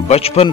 55,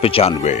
95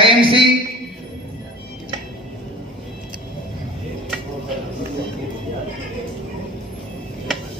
IMC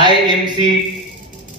IMC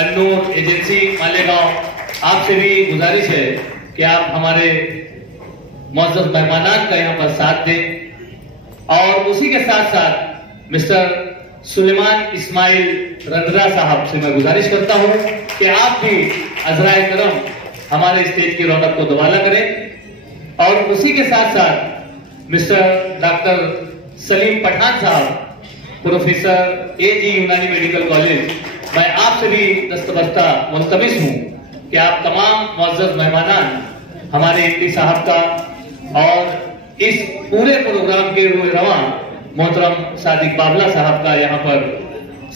النور agency Malegaon, آپ سے بھی گزارش ہے کہ آپ ہمارے معزز مہمانان کا یہاں پر ساتھ دیں، اور اسی کے ساتھ ساتھ مسٹر سلیمان اسماعیل رندرا صاحب سے میں گزارش کرتا ہوں کہ آپ بھی عذرائے کرم ہمارے اسٹیج کی رونق کو دوبالا کریں، اور اسی کے ساتھ ساتھ مسٹر ڈاکٹر سلیم پٹھان صاحب، پروفیسر اے جی یونانی میڈیکل کالج، میں آپ سے بھی دستبردہ ملتمس ہوں کہ آپ تمام معزز مہمانان ہمارے امپی صاحب کا اور اس پورے پروگرام کے روح رواں محترم صادق بابلا صاحب کا یہاں پر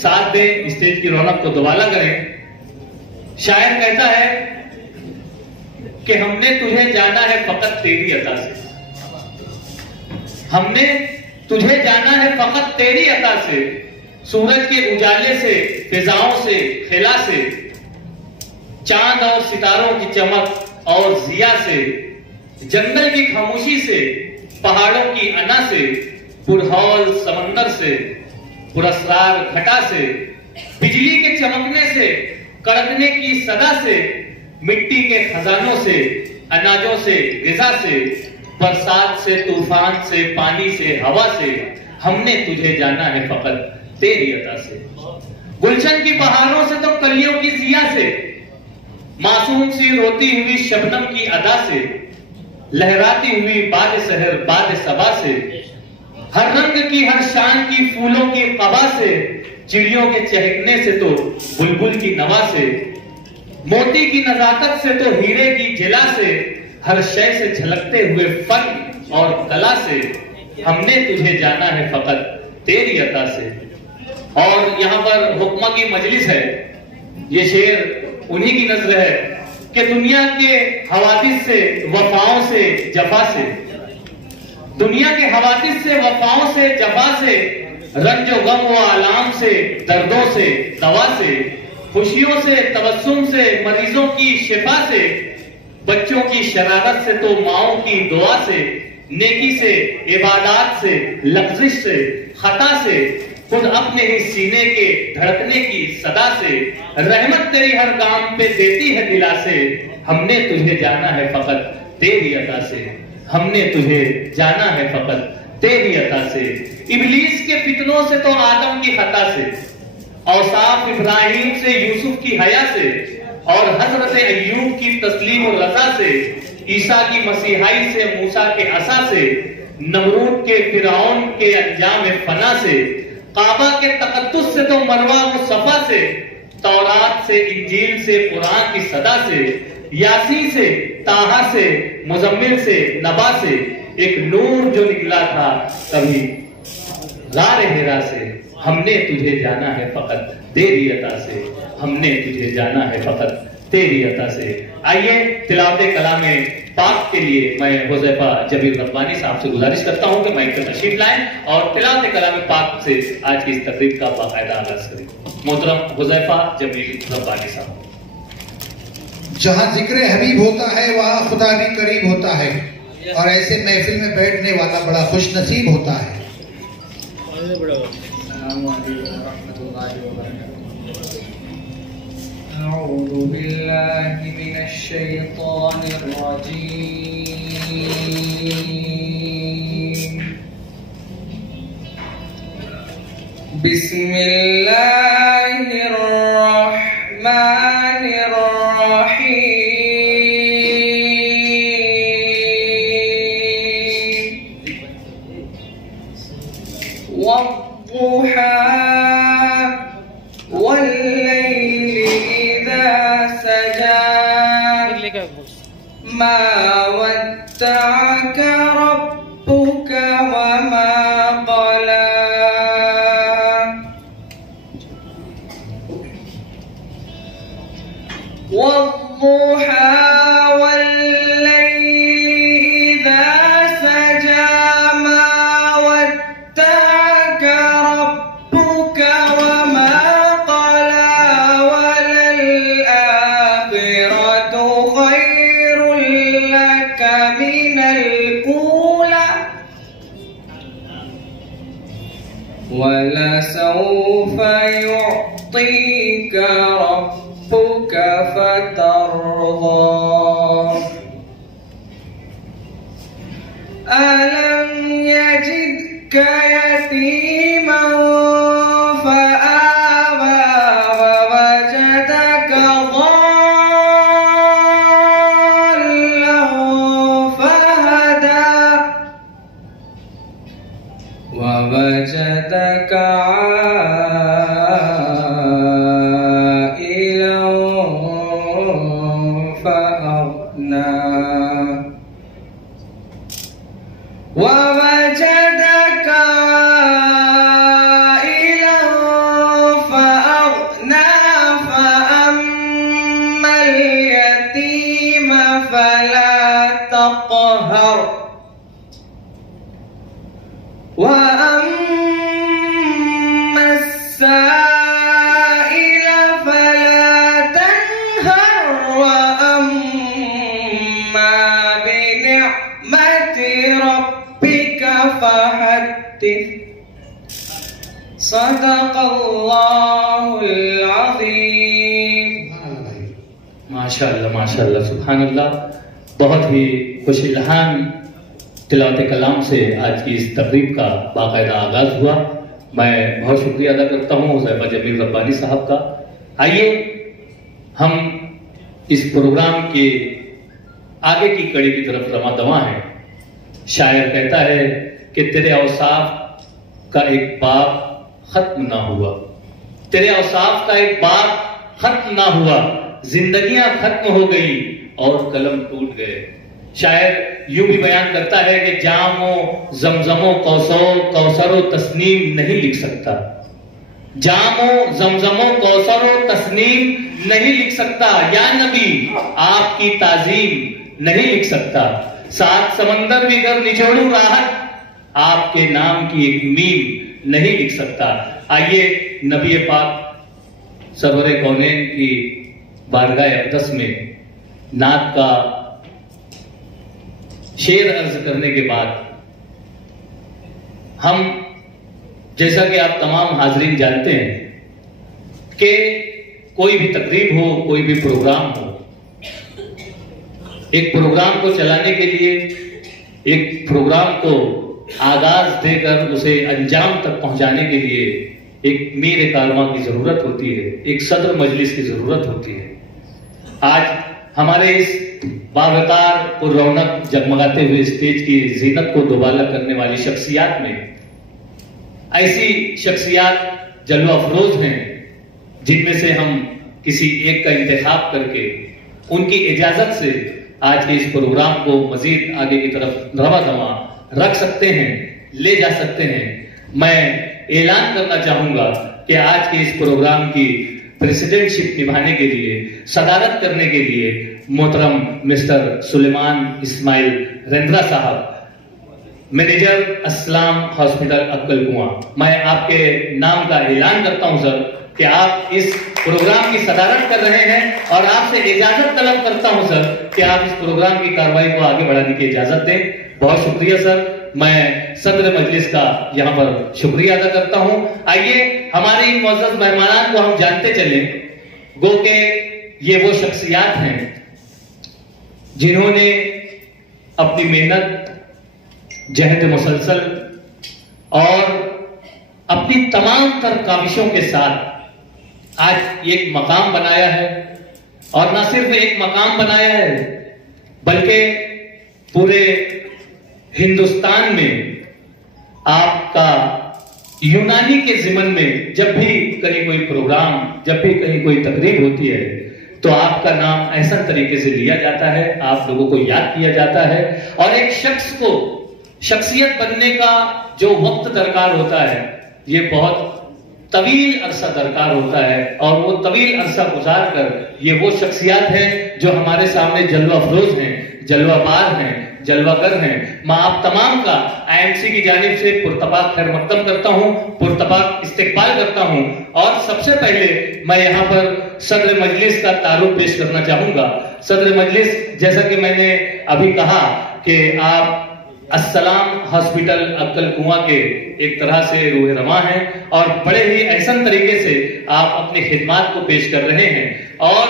ساتھ دیں، اسٹیج کی رونق کو دوبالا کریں۔ شاعر کہتا ہے کہ ہم نے تجھے جانا ہے فقط تیری عطا سے، ہم نے تجھے جانا ہے فقط تیری عطا سے، سورج کے اجالے سے، فضاؤں سے، خلا سے، چاند اور ستاروں کی چمک اور ضیا سے، جنگل کی خاموشی سے، پہاڑوں کی انا سے، پرہول سمندر سے، پراسرار گھٹا سے، بجلی کے چمکنے سے، کڑکنے کی صدا سے، مٹی کے خزانوں سے، اناجوں سے، غذا سے، برسات سے، طوفان سے، پانی سے، ہوا سے، ہم نے تجھے جانا ہے فقط تیری عطا سے، گلشن کی بہاروں سے تو کلیوں کی ضیا سے، معصوم سی روتی ہوئی شبنم کی ادا سے، لہراتی ہوئی باد سحر باد صبا سے، ہر رنگ کی ہر شان کی پھولوں کی قبا سے، چڑیوں کے چہکنے سے تو بلبل کی نوا سے، موتی کی نزاکت سے تو ہیرے کی جلا سے، ہر شے سے جھلکتے ہوئے فن اور کلا سے، ہم نے تجھے جانا ہے فقط تیری عطا سے۔ اور یہاں پر حکمہ کی مجلس ہے، یہ شعر انہی کی نظر ہے کہ دنیا کے حوادث سے، وفاؤں سے، جفا سے، دنیا کے حوادث سے، وفاؤں سے، جفا سے، رنج و غم و آلام سے، دردوں سے، دوا سے، خوشیوں سے، تبسم سے، مریضوں کی شفا سے، بچوں کی شرارت سے تو ماؤں کی دعا سے، نیکی سے، عبادات سے، لغزش سے، خطا سے، خود اپنے ہی سینے کے دھڑکنے کی صدا سے، رحمت تیری ہر کام پہ دیتی ہے دلا سے، ہم نے تجھے جانا ہے فقط تیری عطا سے، ہم نے تجھے جانا ہے فقط تیری عطا سے، ابلیس کے فتنوں سے تو آدم کی خطا سے، اوصاف ابراہیم سے یوسف کی حیا سے، اور حضرت ایوب کی تسلیم و رضا سے، عیسیٰ کی مسیحائی سے، موسیٰ کے عصا سے، نمرود کے فرعون کے انجام فنا سے، کعبہ کے تقدس سے تو مروہ و صفا سے، تورات سے، انجیل سے، قرآن کی صدا سے، یاسین سے، طٰہٰ سے، مزمل سے، نبا سے، ایک نور جو نکلا تھا کبھی غار حرا سے، ہم نے تجھے جانا ہے فقط تیری عطا سے، ہم نے تجھے جانا ہے فقط تیری عطا سے۔ آئیے تلاوت کلام پاک کے لیے میں حذیفہ جبیر ربانی صاحب سے گزارش کرتا ہوں کہ مائک پر تشریف لائیں اور تلاوت کلام پاک سے آج کی اس تقریب کا باقاعدہ آغاز کریں۔ محترم حذیفہ جبیر ربانی صاحب۔ جہاں ذکر حبیب ہوتا ہے وہاں خدا بھی قریب ہوتا ہے، اور ایسے محفل میں بیٹھنے والا بڑا خوش نصیب ہوتا ہے۔ أعوذ بالله من الشيطان الرجيم بسم الله الرحمن الرحيم والضحى ما ودعك ربك وما قلى والضحى والليل إذا سجى ما ودعك ربك وما قلى وللآخرة خير لك من الأولى ولسوف يعطيك ربك ترضى ألم يجدك يتيما فآوى ووجدك ضالا فهدى ووجدك عائلا فأغنى ووجدك عائلا فأغنى فأما اليتيم فلا تقهر وأما السائل فلا تنهر وأما بنعمة ربك فحدث صدق الله العظيم. ماشاءاللہ سبحان اللہ. بہت ہی خوش الہام تلاوت کلام سے آج کی اس تقریب کا باقاعدہ آغاز ہوا. میں بہت شکریہ ادا کرتا ہوں حذیفہ جمیل ربانی صاحب کا. آئیے ہم اس پروگرام کے آگے کی کڑی کی طرف رواں دواں ہیں. شاعر کہتا ہے کہ تیرے اوصاف کا ایک باب ختم نہ ہوا، تیرے اوصاف کا ایک باب ختم نہ ہوا، زندگیاں ختم ہو گئی اور قلم ٹوٹ گئے. شاعر یوں بھی بیان کرتا ہے کہ جام و زمزم و کوثر و تسنیم نہیں لکھ سکتا، جام و زمزم و کوثر و تسنیم نہیں لکھ سکتا، یا نبی آپ کی تعظیم نہیں لکھ سکتا. سات سمندر بھی گر نچوڑوں راحت آپ کے نام کی ایک میم نہیں لکھ سکتا. آئیے نبی پاک سرور کونین کی بارگاہ اقدس میں نعت کا شعر عرض کرنے کے بعد ہم، جیسا کہ آپ تمام حاضرین جانتے ہیں کہ کوئی بھی تقریب ہو، کوئی بھی پروگرام ہو، ایک پروگرام کو چلانے کے لیے، ایک پروگرام کو آغاز دے کر اسے انجام تک پہنچانے کے لیے ایک میر کارواں کی ضرورت ہوتی ہے، ایک صدر مجلس کی ضرورت ہوتی ہے. آج ہمارے اس باوقار اور رونق جگمگاتے ہوئے اسٹیج کی زینت کو دوبالا کرنے والی شخصیات میں ایسی شخصیات جلوہ افروز ہیں جن میں سے ہم کسی ایک کا انتخاب کر کے ان کی اجازت سے آج کے اس پروگرام کو مزید آگے کی طرف رواں دواں رکھ سکتے ہیں، لے جا سکتے ہیں. میں اعلان کرنا چاہوں گا کہ آج کے اس پروگرام کی پریسیڈنٹ شپ نبھانے کے لیے، صدارت کرنے کے لیے محترم مسٹر سلیمان اسماعیل رندرا صاحب، مینیجر اسلام ہاسپٹل عقل کنواں. میں آپ کے نام کا اعلان کرتا ہوں سر کہ آپ اس پروگرام کی صدارت کر رہے ہیں اور آپ سے اجازت طلب کرتا ہوں سر کہ آپ اس پروگرام کی کارروائی کو آگے بڑھانے کی اجازت دیں. بہت شکریہ سر. میں صدر مجلس کا یہاں پر شکریہ ادا کرتا ہوں. آئیے ہمارے ان معزز مہمانان کو ہم جانتے چلیں. گو کہ یہ وہ شخصیات ہیں جنہوں نے اپنی محنت، جہد مسلسل اور اپنی تمام تر کاوشوں کے ساتھ آج ایک مقام بنایا ہے. اور نہ صرف ایک مقام بنایا ہے بلکہ پورے ہندوستان میں آپ کا یونانی کے ضمن میں جب بھی کہیں کوئی پروگرام، جب بھی کہیں کوئی تقریب ہوتی ہے تو آپ کا نام ایسا طریقے سے لیا جاتا ہے، آپ لوگوں کو یاد کیا جاتا ہے. اور ایک شخص کو شخصیت بننے کا جو وقت درکار ہوتا ہے یہ بہت طویل عرصہ درکار ہوتا ہے، اور وہ طویل عرصہ گزار کر یہ وہ شخصیات ہیں جو ہمارے سامنے جلوہ افروز ہیں، جلوہ بار ہیں، جلوہ گر ہیں. میں آپ تمام کا IMC کی جانب سے پرتپاک خیر مقدم کرتا ہوں، پرتپاک استقبال کرتا ہوں. اور سب سے پہلے میں یہاں پر صدر مجلس کا تعارف پیش کرنا چاہوں گا. صدر مجلس، جیسا کہ میں نے ابھی کہا کہ آپ السلام ہاسپٹل عقل کنواں کے ایک طرح سے روح رواں ہیں اور بڑے ہی احسن طریقے سے آپ اپنی خدمات کو پیش کر رہے ہیں. اور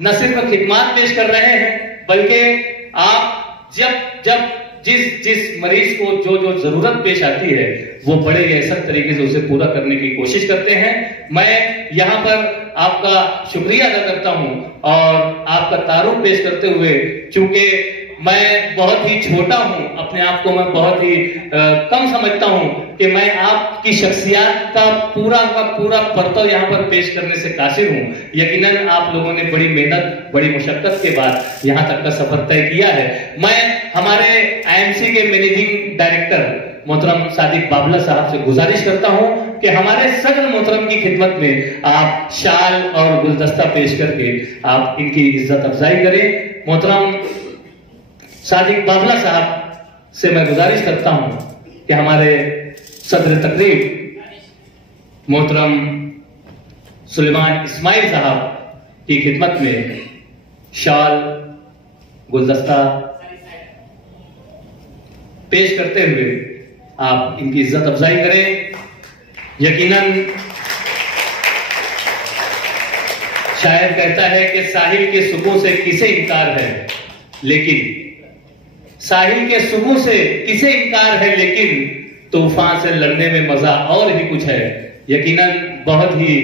نہ صرف خدمات پیش کر رہے ہیں بلکہ آپ جب جس مریض کو جو ضرورت پیش آتی ہے وہ بڑے ہی احسن طریقے سے اسے پورا کرنے کی کوشش کرتے ہیں. میں یہاں پر آپ کا شکریہ ادا کرتا ہوں اور آپ کا تعارف پیش کرتے ہوئے، چونکہ میں بہت ہی چھوٹا ہوں، اپنے آپ کو میں بہت ہی کم سمجھتا ہوں کہ میں آپ کی شخصیات کا پورا پرتو یہاں پر پیش کرنے سے قاصر ہوں. یقیناً آپ لوگوں نے بڑی محنت، بڑی مشقت کے بعد یہاں تک کا سفر طے کیا ہے. میں ہمارے IMC کے مینیجنگ ڈائریکٹر محترم صادق بابلا صاحب سے گزارش کرتا ہوں کہ ہمارے صدر محترم کی خدمت میں آپ شال اور گلدستہ پیش کر کے آپ ان کی عزت افزائی کریں. محترم صادق بابلا صاحب سے میں گزارش کرتا ہوں کہ ہمارے صدر تقریب محترم سلیمان اسماعیل صاحب کی خدمت میں شال گلدستہ پیش کرتے ہوئے آپ ان کی عزت افزائی کریں. یقیناً شاعر کہتا ہے کہ ساحل کے سکون سے کسے انکار ہے، لیکن ساحل کے سکون سے کسے انکار ہے، لیکن طوفان سے لڑنے میں مزہ اور ہی کچھ ہے. یقیناً بہت ہی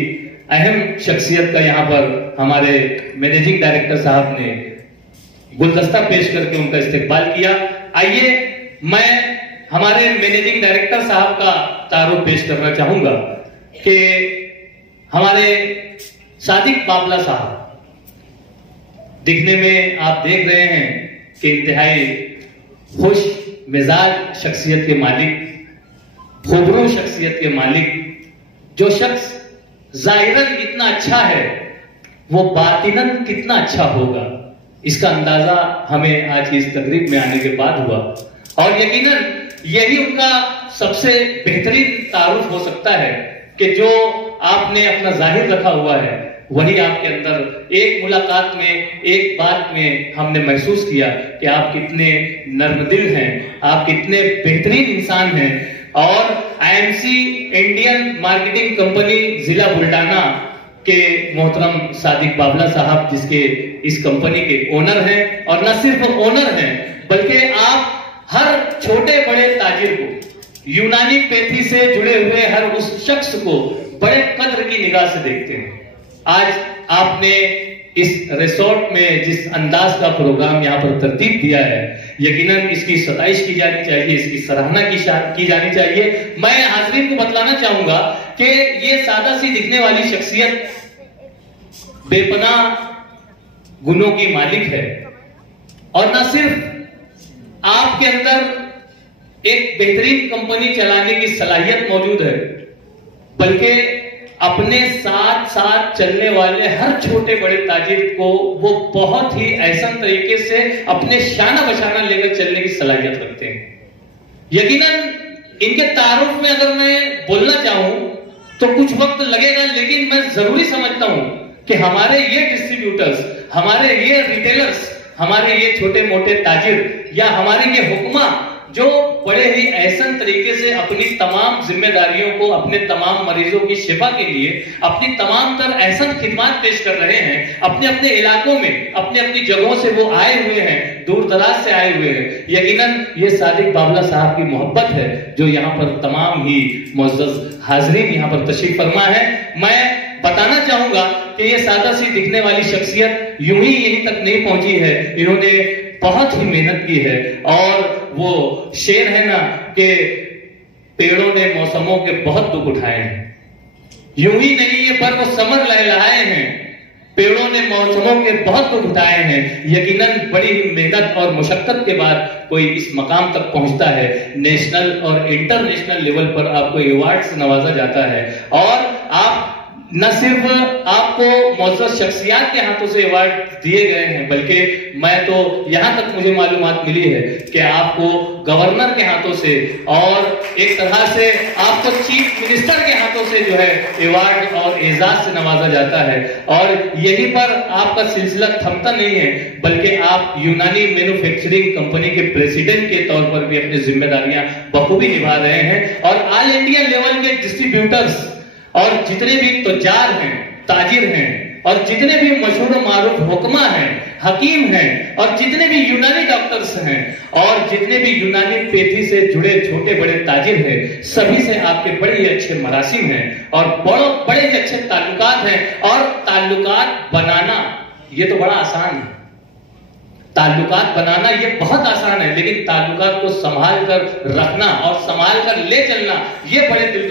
اہم شخصیت کا یہاں پر ہمارے مینیجنگ ڈائریکٹر صاحب نے گلدستہ پیش کر کے ان کا استقبال کیا. آئیے میں ہمارے مینیجنگ ڈائریکٹر صاحب کا تعارف پیش کرنا چاہوں گا کہ ہمارے صادق بابلا صاحب دکھنے میں آپ دیکھ رہے ہیں کہ انتہائی خوش مزاج شخصیت کے مالک، خوبرو شخصیت کے مالک. جو شخص ظاہراً اتنا اچھا ہے وہ باطناً کتنا اچھا ہوگا، اس کا اندازہ ہمیں آج کی اس تقریب میں آنے کے بعد ہوا. اور یقیناً یہی ان کا سب سے بہترین تعارف ہو سکتا ہے کہ جو آپ نے اپنا ظاہر رکھا ہوا ہے وہی آپ کے اندر ایک ملاقات میں، ایک بات میں ہم نے محسوس کیا کہ آپ کتنے نرم دل ہیں، آپ کتنے بہترین انسان ہیں. اور IMC انڈین مارکیٹنگ کمپنی ضلع بلڈانا کے محترم صادق بابلا صاحب جس کے اس کمپنی کے اونر ہیں، اور نہ صرف اونر ہیں بلکہ آپ ہر چھوٹے بڑے تاجر کو، یونانی پیتھی سے جڑے ہوئے ہر اس شخص کو بڑے قدر کی نگاہ سے دیکھتے ہیں. آج آپ نے اس ریسورٹ میں جس انداز کا پروگرام یہاں پر ترتیب دیا ہے، یقیناً اس کی ستائش کی جانی چاہیے، اس کی سراہنا کی جانی چاہیے. میں حاضرین کو بتلانا چاہوں گا کہ یہ سادہ سی دکھنے والی شخصیت بے پناہ گنوں کی مالک ہے، اور نہ صرف آپ کے اندر ایک بہترین کمپنی چلانے کی صلاحیت موجود ہے بلکہ اپنے ساتھ چلنے والے ہر چھوٹے بڑے تاجر کو وہ بہت ہی احسن طریقے سے اپنے شانہ بشانہ لے کر چلنے کی صلاحیت رکھتے ہیں. یقیناً ان کے تعارف میں اگر میں بولنا چاہوں تو کچھ وقت لگے گا، لیکن میں ضروری سمجھتا ہوں کہ ہمارے یہ ڈسٹریبیوٹرز، ہمارے یہ ریٹیلرز، ہمارے یہ چھوٹے موٹے تاجر یا ہمارے یہ حکماں جو بڑے ہی احسن طریقے سے اپنی تمام ذمہ داریوں کو، اپنے تمام مریضوں کی شفا کے لیے اپنی تمام تر احسن خدمات پیش کر رہے ہیں، اپنے اپنے علاقوں میں، اپنی جگہوں سے وہ آئے ہوئے ہیں، دور دراز سے آئے ہوئے ہیں. یقیناً یہ صادق بابلا صاحب کی محبت ہے جو یہاں پر تمام ہی معزز حاضرین یہاں پر تشریف فرما ہے. میں بتانا چاہوں گا کہ یہ سادہ سی دکھنے والی شخصیت یوں ہی یہیں تک نہیں پہنچی ہے، انہوں نے بہت ہی محنت کی ہے. اور وہ شعر ہے نا کہ پیڑوں نے موسموں کے بہت دکھ اٹھائے ہیں، یوں ہی نہیں یہ برف و سمر لہلہائے ہیں، پیڑوں نے موسموں کے بہت دکھ اٹھائے ہیں. یقیناً بڑی ہی محنت اور مشقت کے بعد کوئی اس مقام تک پہنچتا ہے، نیشنل اور انٹرنیشنل لیول پر آپ کو ایوارڈ سے نوازا جاتا ہے. اور آپ نہ صرف آپ کو معزز شخصیات کے ہاتھوں سے ایوارڈ دیے گئے ہیں بلکہ میں تو یہاں تک مجھے معلومات ملی ہے کہ آپ کو گورنر کے ہاتھوں سے اور ایک طرح سے آپ کو چیف منسٹر کے ہاتھوں سے جو ہے ایوارڈ اور اعزاز سے نوازا جاتا ہے. اور یہیں پر آپ کا سلسلہ تھمتا نہیں ہے بلکہ آپ یونانی مینوفیکچرنگ کمپنی کے پریزیڈنٹ کے طور پر بھی اپنی ذمہ داریاں بخوبی نبھا رہے ہیں. اور آل انڈیا لیول کے ڈسٹریبیوٹرز اور جتنے بھی تجار ہیں، تاجر ہیں، اور جتنے بھی مشہور و معروف حکما ہیں، حکیم ہیں، اور جتنے بھی یونانی ڈاکٹرز ہیں، اور جتنے بھی یونانی پیتھی سے جڑے چھوٹے بڑے تاجر ہیں، سبھی سے آپ کے بڑے ہی اچھے مراسم ہیں اور بڑے ہی اچھے تعلقات ہیں. اور تعلقات بنانا یہ تو بڑا آسان ہے، تعلقات بنانا یہ بہت آسان ہے، لیکن تعلقات کو سنبھال کر رکھنا اور سنبھال کر لے چلنا یہ بڑے دل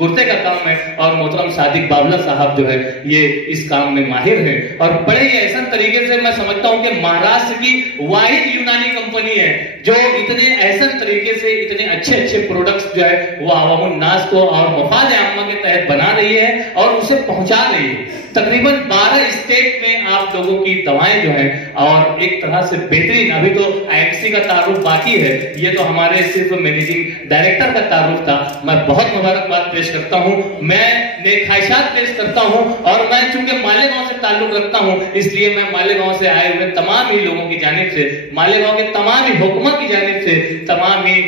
گرتے کا کام ہے. اور محترم صادق باولا صاحب جو ہے یہ اس کام میں ماہر ہیں اور بڑے ہی ایسا طریقے سے میں سمجھتا ہوں کہ مہاراشٹر کی واحد یونانی کمپنی ہے جو اتنے ایسا طریقے سے اتنے اچھے پروڈکٹس جو ہے وہ عوام الناس کو اور مفاد عامہ کے تحت بنا رہی ہے اور اسے پہنچا رہی ہے. تقریباً 12 اسٹیٹ میں آپ لوگوں کی دوائیں جو ہیں اور ایک طرح سے بہترین، ابھی تو IMC کا تعارف باقی ہے، یہ تو ہمارے صرف مینیجنگ ڈائریکٹر کا تعارف تھا. میں بہت مبارکباد پیش کرتا ہوں، میں نیک خواہشات پیش کرتا ہوں، اور میں چونکہ مالیگاؤں سے تعلق رکھتا ہوں اس لیے میں مالیگاؤں سے آئے ہوئے تمام ہی لوگوں کی جانب سے، مالیگاؤں کے تمام ہی حکومت کی جانب سے، تمام ہی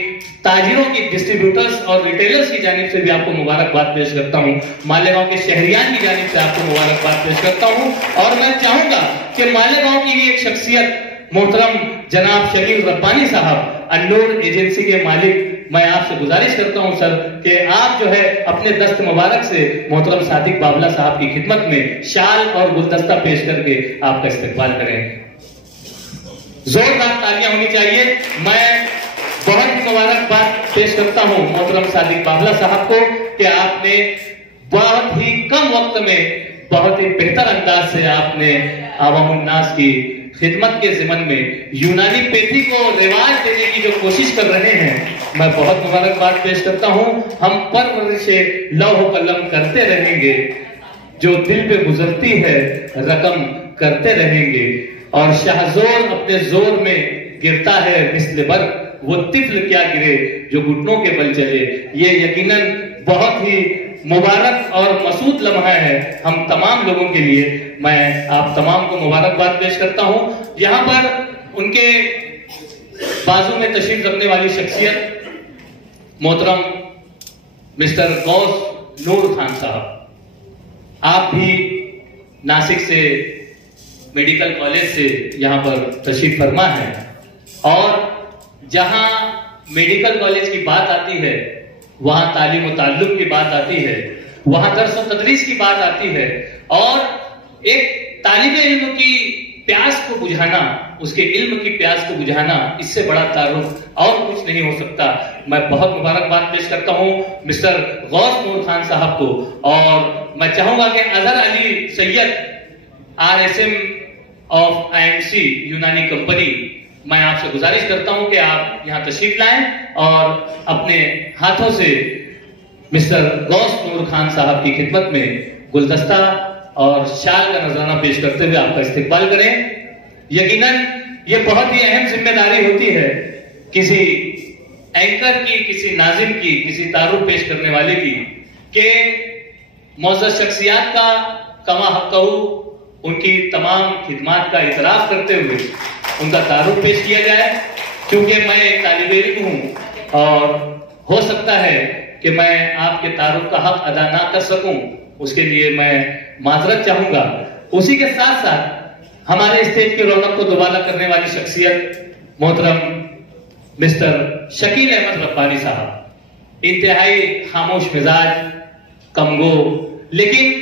تاجروں کی، ڈسٹریبیوٹرز اور ریٹیلرز کی جانب سے بھی آپ کو مبارکباد پیش کرتا ہوں، مالیگاؤں کے شہریان کی جانب سے آپ کو مبارکباد پیش کرتا ہوں. اور میں چاہوں گا کہ مالیگاؤں کی بھی ایک شخصیت محترم جناب شکیل ربانی صاحب، النور ایجنسی کے مالک، میں آپ سے گزارش کرتا ہوں سر کہ آپ جو ہے اپنے دست مبارک سے محترم صادق باولا صاحب کی خدمت میں شال اور گلدستہ پیش کر کے آپ کا استقبال کریں. زوردار تالیاں ہونی چاہیے. میں بہت ہی مبارکباد پیش کرتا ہوں محترم صادق باولا صاحب کو کہ آپ نے بہت ہی کم وقت میں بہت ہی بہتر انداز سے آپ نے عوام الناس کی خدمت کے ضمن میں یونانی پیتھی کو رواج دینے کی جو کوشش کر رہے ہیں، میں بہت مبارکباد پیش کرتا ہوں. ہم پرورش لوح و قلم کرتے رہیں گے، جو دل پہ گزرتی ہے رقم کرتے رہیں گے، اور شہزور اپنے زور میں گرتا ہے مثل برق، وہ طفل کیا گرے جو گھٹنوں کے بل چلے. یہ یقیناً بہت ہی مبارک اور مسعود لمحہ ہے ہم تمام لوگوں کے لیے. میں آپ تمام کو مبارکباد پیش کرتا ہوں. یہاں پر ان کے بازو میں تشریف رکھنے والی شخصیت محترم مسٹر غوث نور خان صاحب، آپ بھی ناسک سے میڈیکل کالج سے یہاں پر تشریف فرما ہے، اور جہاں میڈیکل کالج کی بات آتی ہے وہاں تعلیم و تعلم کی بات آتی ہے، وہاں درس و تدریس کی بات آتی ہے، اور ایک طالب علم کی پیاس کو بجھانا، اس کے علم کی پیاس کو بجھانا، اس سے بڑا تعارف اور کچھ نہیں ہو سکتا. میں بہت مبارکباد پیش کرتا ہوں مسٹر غوث نور خان صاحب کو، اور میں چاہوں گا کہ اظہر علی سید RSM آف IMC یونانی کمپنی، میں آپ سے گزارش کرتا ہوں کہ آپ یہاں تشریف لائیں اور اپنے ہاتھوں سے مسٹر غوث نور خان صاحب کی خدمت میں گلدستہ اور شال کا نذرانہ پیش کرتے ہوئے آپ کا استقبال کریں. یقیناً یہ بہت ہی اہم ذمہ داری ہوتی ہے کسی اینکر کی، کسی ناظم کی، کسی تعارف پیش کرنے والے کی، کہ معزز شخصیات کا کما حقہ ان کی تمام خدمات کا اعتراف کرتے ہوئے ان کا تعارف پیش کیا جائے. کیونکہ میں ایک طالب علم ہوں اور ہو سکتا ہے کہ میں آپ کے تعارف کا حق ادا نہ کر سکوں، اس کے لیے میں معذرت چاہوں گا. اسی کے ساتھ ساتھ ہمارے اسٹیج کی رونق کو دوبالا کرنے والی شخصیت محترم مسٹر شکیل احمد ربانی صاحب، انتہائی خاموش مزاج، کمگو، لیکن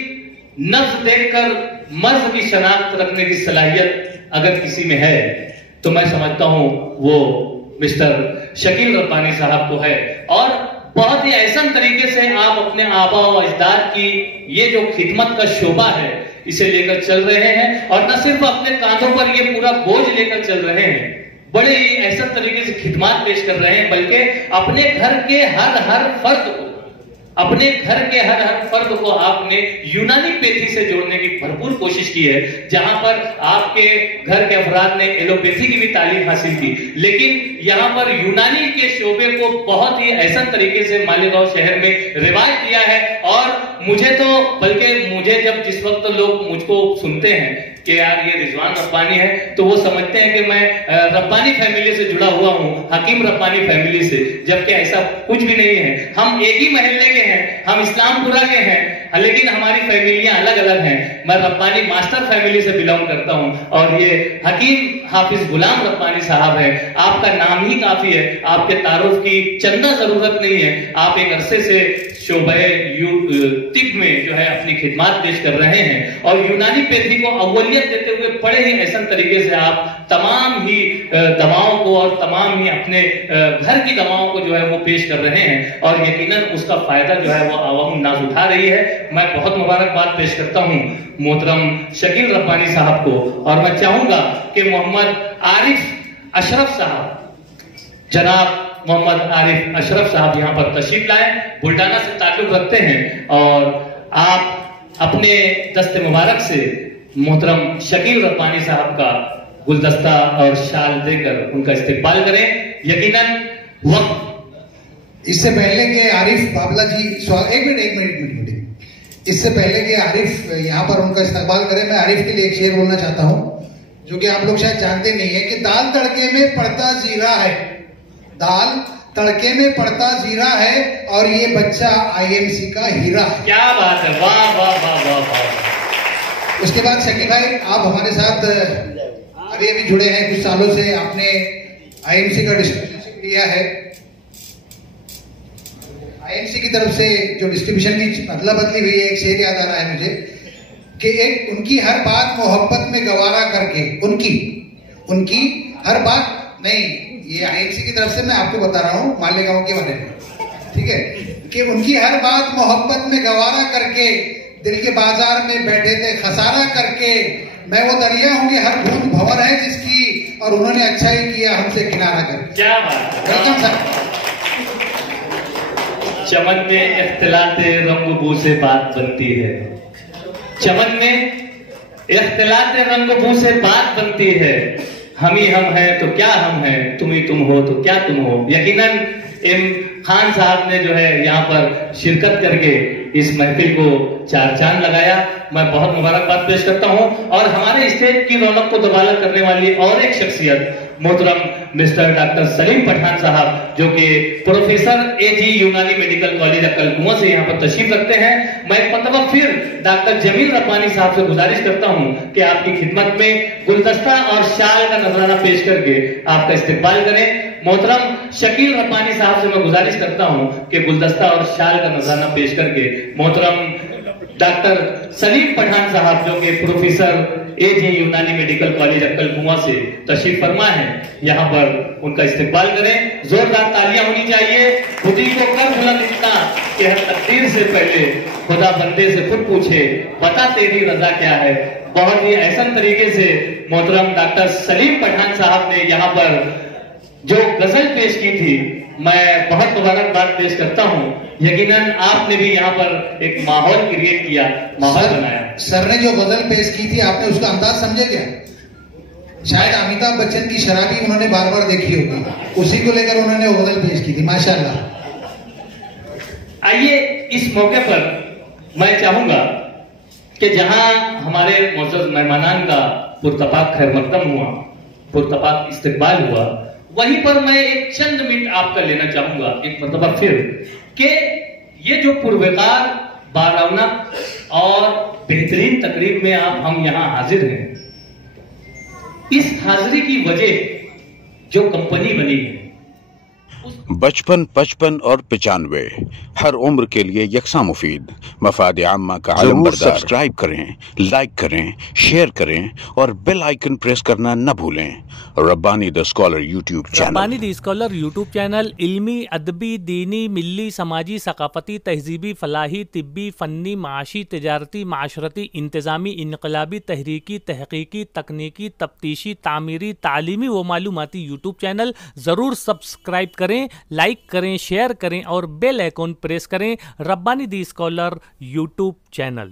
نفس دیکھ کر مرض کی شناخت رکھنے کی صلاحیت اگر کسی میں ہے تو میں سمجھتا ہوں وہ مسٹر شکیل ربانی صاحب کو ہے. اور بہت ہی ایسا طریقے سے آپ اپنے آبا و اجداد کی یہ جو خدمت کا شعبہ ہے اسے لے کر چل رہے ہیں، اور نہ صرف اپنے کاندھوں پر یہ پورا بوجھ لے کر چل رہے ہیں، بڑے ہی ایسا طریقے سے خدمات پیش کر رہے ہیں، بلکہ اپنے گھر کے ہر فرد کو، اپنے گھر کے ہر فرد کو آپ نے یونانی پیتھی سے جوڑنے کی بھرپور کوشش کی ہے. جہاں پر آپ کے گھر کے افراد نے ایلوپیتھی کی بھی تعلیم حاصل کی، لیکن یہاں پر یونانی کے شعبے کو بہت ہی ایسا طریقے سے مالیگاؤں شہر میں رواج دیا ہے. اور مجھے جب جس وقت لوگ مجھ کو سنتے ہیں کہ یار یہ رضوان ربانی ہے تو وہ سمجھتے ہیں کہ میں ربانی فیملی سے جڑا ہوا ہوں، حکیم ربانی فیملی سے، جبکہ ایسا کچھ بھی نہیں ہے. ہم ایک ہی محلے کے ہیں، ہم اسلام پورہ کے ہیں، لیکن ہماری فیملیاں الگ الگ ہیں. میں ربانی ماسٹر فیملی سے بلانگ کرتا ہوں اور یہ حکیم حافظ غلام ربانی صاحب ہیں. آپ کا نام ہی کافی ہے, آپ کے تعارف کی چندہ ضرورت نہیں ہے. آپ ایک عرصے سے شعبہ طب میں جو ہے اپنی خدمات پیش کر رہے ہیں اور یونانی پیتھی کو اولیت دیتے ہوئے بڑے ہی احسن طریقے سے آپ تمام ہی دواؤں کو اور تمام ہی اپنے گھر کی دواؤں کو جو ہے وہ پیش کر رہے ہیں اور یقیناً اس کا فائدہ جو ہے وہ عوام الناس اٹھا رہی ہے. میں بہت مبارکباد پیش کرتا ہوں محترم شکیل ربانی صاحب کو اور میں چاہوں گا کہ محمد عارف اشرف صاحب, جناب محمد عارف اشرف صاحب یہاں پر تشریف لائیں. بلڈانا سے تعلق رکھتے ہیں اور آپ اپنے دست مبارک سے محترم شکیل ربانی صاحب کا گلدستہ اور شال دے کر ان کا استقبال کریں. یقیناً وقت اس سے پہلے کہ عارف بابلا جی ایک منٹ اس سے پہلے کہ عارف یہاں پر ان کا استقبال کرے, میں عارف کے لیے ایک شعر بولنا چاہتا ہوں جو کہ آپ لوگ شاید جانتے نہیں ہیں کہ دال تڑکے میں پڑتا زیرہ ہے, دال تڑکے میں پڑتا زیرہ ہے اور یہ بچہ IMC کا ہیرا. کیا بات ہے, واہ واہ واہ واہ واہ. اس کے بعد شکیل بھائی آپ ہمارے ساتھ ابھی جڑے ہیں کچھ سالوں سے, آپ نے IMC کا ڈسٹریبیوشن لیا ہے. IMC کی طرف سے جو ڈسٹریبیوشن کی ادلا بدلی ہوئی ہے, ایک شعر یاد آ رہا ہے مجھے کہ ایک ان کی ہر بات محبت میں گوارا کر کے, ان کی ہر بات نہیں, یہ IMC کی طرف سے میں آپ کو بتا رہا ہوں مالیگاؤں کے بارے میں, ٹھیک ہے, کہ ان کی ہر بات محبت میں گوارا کر کے دل کے بازار میں بیٹھے تھے خسارہ کر کے, میں وہ دریا ہوں گی ہر بوند بھور ہے جس کی اور انہوں نے اچھا ہی کیا ہم سے کنارہ کر کے. کیا بات. Welcome sir. چمن میں اختلاط رنگ بو سے بات بنتی ہے, چمن میں اختلاط رنگ بو سے بات بنتی ہے, ہم ہی ہم ہیں تو کیا ہم ہیں, تم ہی تم ہو تو کیا تم ہو. یقیناً خان صاحب نے جو ہے یہاں پر شرکت کر کے اس محفل کو چار چاند لگایا. میں بہت مبارکباد پیش کرتا ہوں اور ہمارے اسٹیج کی رونق کو دوبالا کرنے والی اور ایک شخصیت محترم مسٹر ڈاکٹر سلیم پٹھان صاحب جو کہ پروفیسر AG یونانی میڈیکل کالج عقل کنواں سے یہاں پر تشریف رکھتے ہیں. میں ایک مرتبہ پھر ڈاکٹر جمیل ربانی صاحب سے گزارش کرتا ہوں کہ آپ کی خدمت میں گلدستہ اور شال کا نذرانہ پیش کر کے آپ کا استقبال کریں. محترم شکیل ربانی صاحب سے میں گزارش کرتا ہوں کہ گلدستہ اور شال کا نذرانہ پیش کر کے محترم ڈاکٹر سلیم پٹھان صاحب جو کہ پروفیسر AG یونانی میڈیکل کالج عقل کنواں سے تشریف فرما ہے یہاں پر ان کا استقبال کریں. زوردار تالیاں ہونی چاہیے. خودی کو کر بلند اتنا کہ ہر تقدیر سے پہلے خدا بندے سے خود پوچھے بتا تیری رضا کیا ہے. بہت ہی احسن طریقے سے محترم ڈاکٹر سلیم پٹھان صاحب نے یہاں پر جو غزل پیش کی تھی میں بہت مبارکباد پیش کرتا ہوں. یقیناً آپ نے بھی یہاں پر ایک ماحول کریٹ کیا, ماحول بنایا. سر نے جو غزل پیش کی تھی آپ نے اس کا انداز سمجھے کیا؟ شاید امیتابھ بچن کی شرابی انہوں نے بار بار دیکھی ہوگی, اسی کو لے کر انہوں نے وہ غزل پیش کی تھی. ماشاءاللہ. آئیے اس موقع پر میں چاہوں گا کہ جہاں ہمارے معزز مہمانان کا پرتپاک خیر مقدم ہوا, پرتپاک استقبال ہوا, وہیں پر میں ایک چند منٹ آپ کا لینا چاہوں گا ایک مرتبہ پھر کہ یہ جو پروقار بارونق اور بہترین تقریب میں ہم یہاں حاضر ہیں, اس حاضری کی وجہ جو کمپنی بنی ہے 55 55 اور 95 ہر عمر کے لیے یکساں مفید. مفاد عامہ کا علم بردار. سبسکرائب کریں, لائک کریں, شیئر کریں اور بیل آئیکن پریس کرنا نہ بھولیں. ربانی دی اسکالر یوٹیوب چینل. ربانی دی اسکالر یوٹیوب چینل علمی, ادبی, دینی, ملی, سماجی, ثقافتی, تہذیبی, فلاحی, طبی, فنی, معاشی, تجارتی, معاشرتی, انتظامی, انقلابی, تحریکی, تحقیقی, تکنیکی, تفتیشی, تعمیری, تعلیمی و معلوماتی یوٹیوب چینل. ضرور سبسکرائب کریں, لائک کریں, شیئر کریں اور بیل آئیکن پریس کریں. ربانی دی اسکالر یوٹیوب چینل.